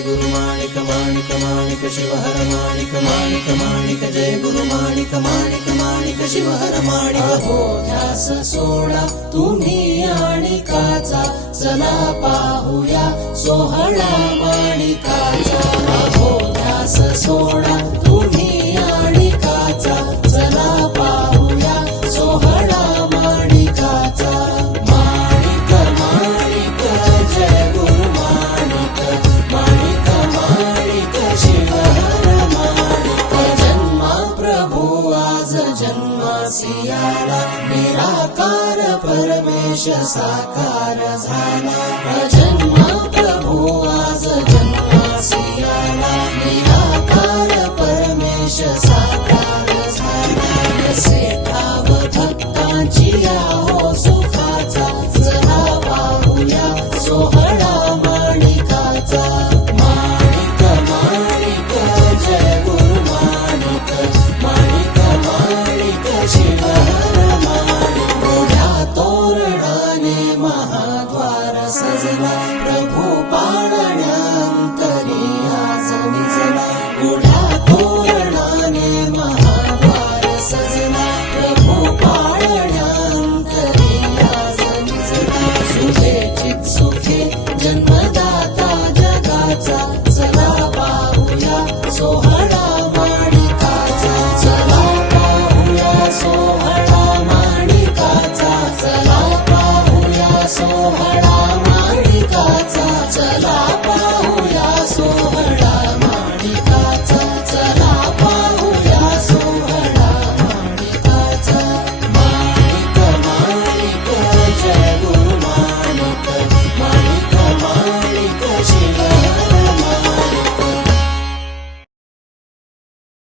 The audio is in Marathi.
जय गुरु माणिक माणिक माणिक शिवहर माणिक माणिक माणिक जय गुरु माणिक माणिक माणिक शिवहर माणिक हो ध्यास सोडा तुम्ही आणिकाचा चला पाहूया सोहळा माणिकाचा हो ध्यास सोडा तुम्ही आणिकाचा चला पाहूया सोहळा माणिकाचा माणिक माणिक जय गुरु माणिक माणिक माणिक शिवहर माणिक जन्मा प्रभू आज जन्मासी आला निराकार परमेश साकार झाला जन्मा प्रभू आज जन्मासी आला निराकार परमेश साकार